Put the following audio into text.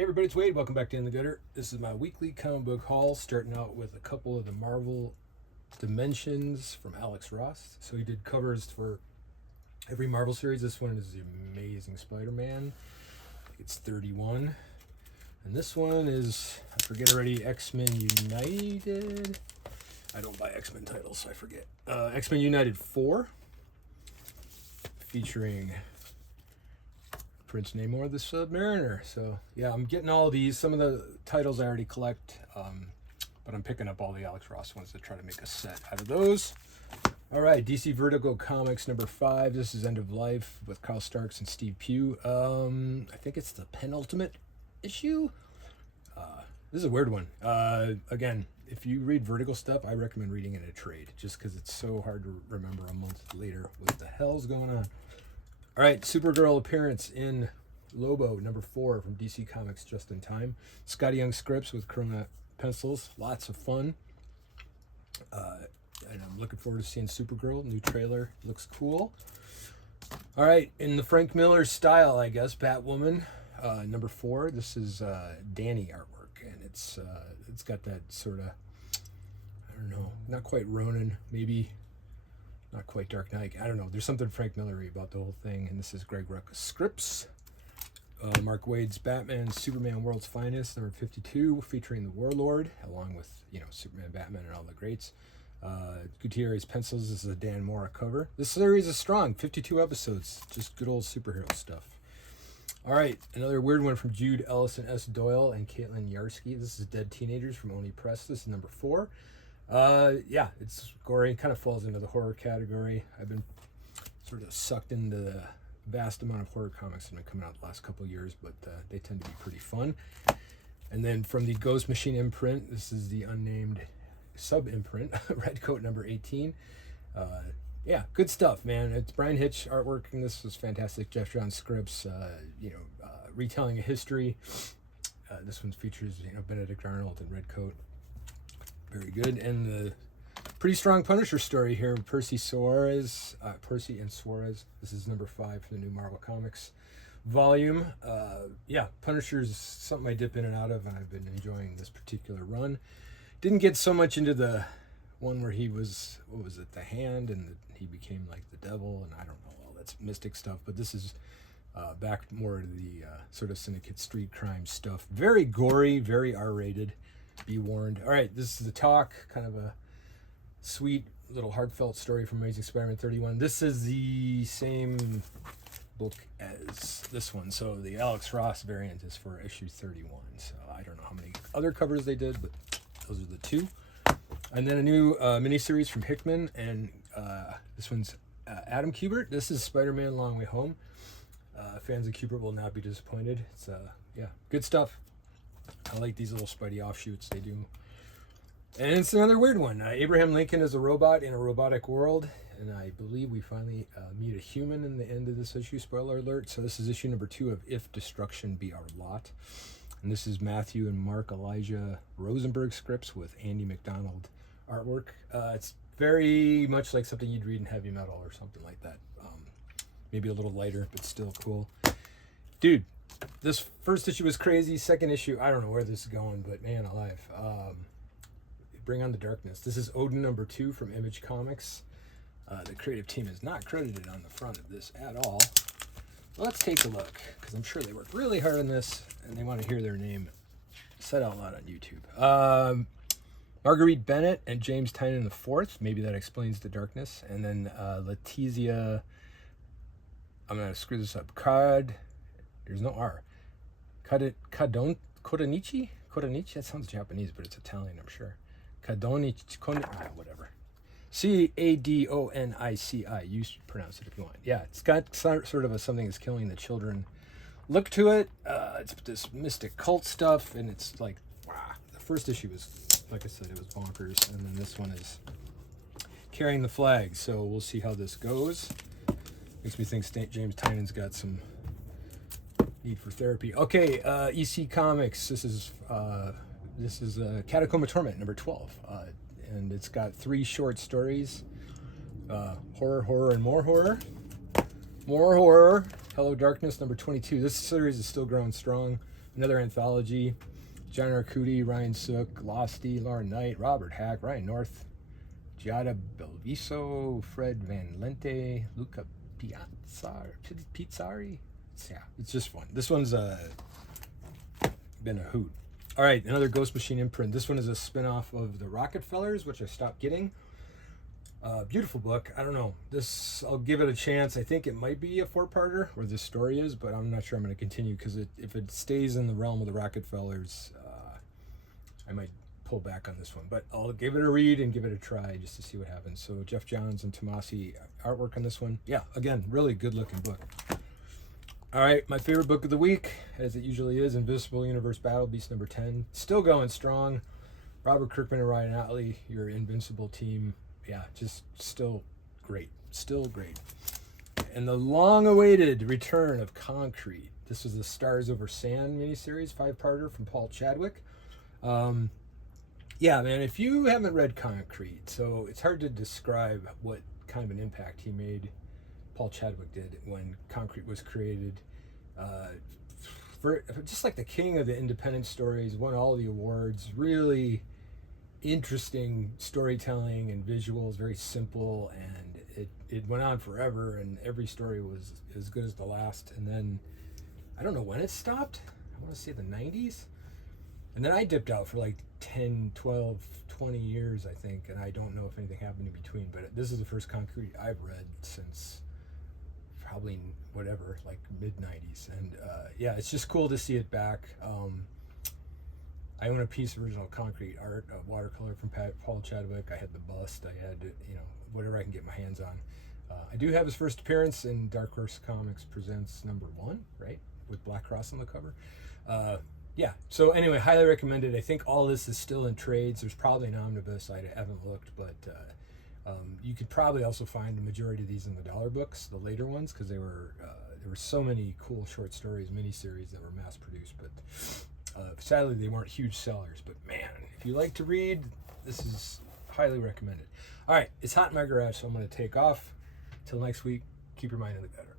Hey everybody, it's Wade. Welcome back to In the Gutter. This is my weekly comic book haul, starting out with a couple of the Marvel Dimensions from Alex Ross. So he did covers for every Marvel series. This one is the Amazing Spider-Man. I think it's 31. And this one is, I forget already, X-Men United. I don't buy X-Men titles, so I forget. X-Men United 4, featuring Prince Namor the Submariner. So yeah, I'm getting all of these. Some of the titles I already collect, but I'm picking up all the Alex Ross ones to try to make a set out of those. All right, DC Vertigo Comics number 5. This is End of Life with Kyle Starks and Steve Pugh. I think it's the penultimate issue. This is a weird one. Again, if you read Vertigo stuff, I recommend reading it in a trade, just because it's so hard to remember a month later what the hell's going on. All right, Supergirl appearance in Lobo, number 4 from DC Comics, just in time. Scotty Young scripts with Corona pencils. Lots of fun. And I'm looking forward to seeing Supergirl. New trailer. Looks cool. All right, in the Frank Miller style, I guess, Batwoman, number 4. This is Danny artwork, and it's got that sort of, I don't know, not quite Ronin, maybe not quite Dark Knight. I don't know. There's something Frank Miller-y about the whole thing. And this is Greg Rucka's scripts. Mark Waid's Batman, Superman World's Finest, number 52, featuring the Warlord, along with, Superman, Batman, and all the greats. Gutierrez pencils. This is a Dan Mora cover. This series is strong. 52 episodes. Just good old superhero stuff. All right. Another weird one from Jude Ellison S. Doyle and Caitlin Yarsky. This is Dead Teenagers from Oni Press. This is number 4. Yeah, it's gory. Kind of falls into the horror category. I've been sort of sucked into the vast amount of horror comics that have been coming out the last couple of years, but they tend to be pretty fun. And then from the Ghost Machine imprint, this is the unnamed sub-imprint, Redcoat number 18. Yeah, good stuff, man. It's Brian Hitch artwork, and this was fantastic. Jeff Johns scripts, retelling a history. This one features, Benedict Arnold and Redcoat. Very good. And the pretty strong Punisher story here with Percy and Suarez. This is number 5 for the new Marvel Comics volume. Yeah, Punisher's something I dip in and out of, and I've been enjoying this particular run. Didn't get so much into the one where he was, the Hand, and he became like the devil, and I don't know, all that's mystic stuff, but this is back more to the sort of syndicate street crime stuff. Very gory, very R-rated. Be warned. All right, this is The Talk, kind of a sweet little heartfelt story from Amazing Spider-Man 31. This is the same book as this one, so the Alex Ross variant is for issue 31. So I don't know how many other covers they did, but those are the 2. And then a new miniseries from Hickman, and this one's Adam Kubert. This is Spider-Man Long Way Home. Fans of Kubert will not be disappointed. It's yeah, good stuff. I like these little Spidey offshoots they do. And it's another weird one. Abraham Lincoln is a robot in a robotic world, and I believe we finally meet a human in the end of this issue. Spoiler alert. So this is issue number 2 of If Destruction Be Our Lot. And this is Matthew and Mark Elijah Rosenberg scripts with Andy McDonald artwork. It's very much like something you'd read in Heavy Metal or something like that. Maybe a little lighter, but still cool. Dude, this first issue was crazy. Second issue, I don't know where this is going, but man alive. Bring on the darkness. This is Odin number 2 from Image Comics. The creative team is not credited on the front of this at all. Let's take a look, because I'm sure they worked really hard on this, and they want to hear their name said out loud on YouTube. Marguerite Bennett and James Tynion IV. Maybe that explains the darkness. And then Letizia, I'm going to screw this up. There's no R. Kodanichi? Kodanichi? That sounds Japanese, but it's Italian, I'm sure. Whatever. Cadonici. You should pronounce it if you want. Yeah, it's got sort of something that's killing the children look to it. It's this mystic cult stuff, and it's like, wow. The first issue was, like I said, it was bonkers, and then this one is carrying the flag, so we'll see how this goes. Makes me think James Tynion's got some need for therapy. Okay, EC Comics. This is Catacomb of Torment, number 12. And it's got 3 short stories. Horror, horror, and more horror. More horror. Hello Darkness, number 22. This series is still growing strong. another anthology. John Arcudi, Ryan Sook, Losty, Lauren Knight, Robert Hack, Ryan North, Giada Belviso, Fred Van Lente, Luca Pizzari. Yeah, it's just fun. This one's been a hoot. All right, another Ghost Machine imprint. This one is a spin-off of the Rockefellers, which I stopped getting. Beautiful book. I don't know. This, I'll give it a chance. I think it might be a 4-parter, where this story is, but I'm not sure I'm going to continue, because if it stays in the realm of the Rockefellers, I might pull back on this one. But I'll give it a read and give it a try just to see what happens. So Jeff Johns and Tomasi artwork on this one. Yeah, again, really good-looking book. All right, my favorite book of the week, as it usually is, Invisible Universe Battle Beast number 10. Still going strong. Robert Kirkman and Ryan Otley, your Invincible team. Yeah, just still great. Still great. And the long-awaited return of Concrete. This was the Stars Over Sand miniseries, 5-parter from Paul Chadwick. Yeah, man, if you haven't read Concrete, so it's hard to describe what kind of an impact he made, Paul Chadwick did, when Concrete was created. Just like the king of the independent stories, won all the awards, really interesting storytelling and visuals, very simple, and it went on forever, and every story was as good as the last. And then, I don't know when it stopped. I want to say the 90s. And then I dipped out for like 10, 12, 20 years, I think, and I don't know if anything happened in between, but this is the first Concrete I've read since probably whatever, like mid-90s. And yeah, it's just cool to see it back. I own a piece of original Concrete art, watercolor from Paul Chadwick. I had the bust. I had, whatever I can get my hands on. I do have his first appearance in Dark Horse Comics Presents #1, right? With Black Cross on the cover. Yeah, so anyway, highly recommended. I think all this is still in trades. There's probably an omnibus. I haven't looked, but you could probably also find the majority of these in the dollar books, the later ones, because there were so many cool short stories, miniseries that were mass produced, but sadly they weren't huge sellers. But man, if you like to read, this is highly recommended. All right, it's hot in my garage, so I'm going to take off. Till next week, keep your mind in the gutter.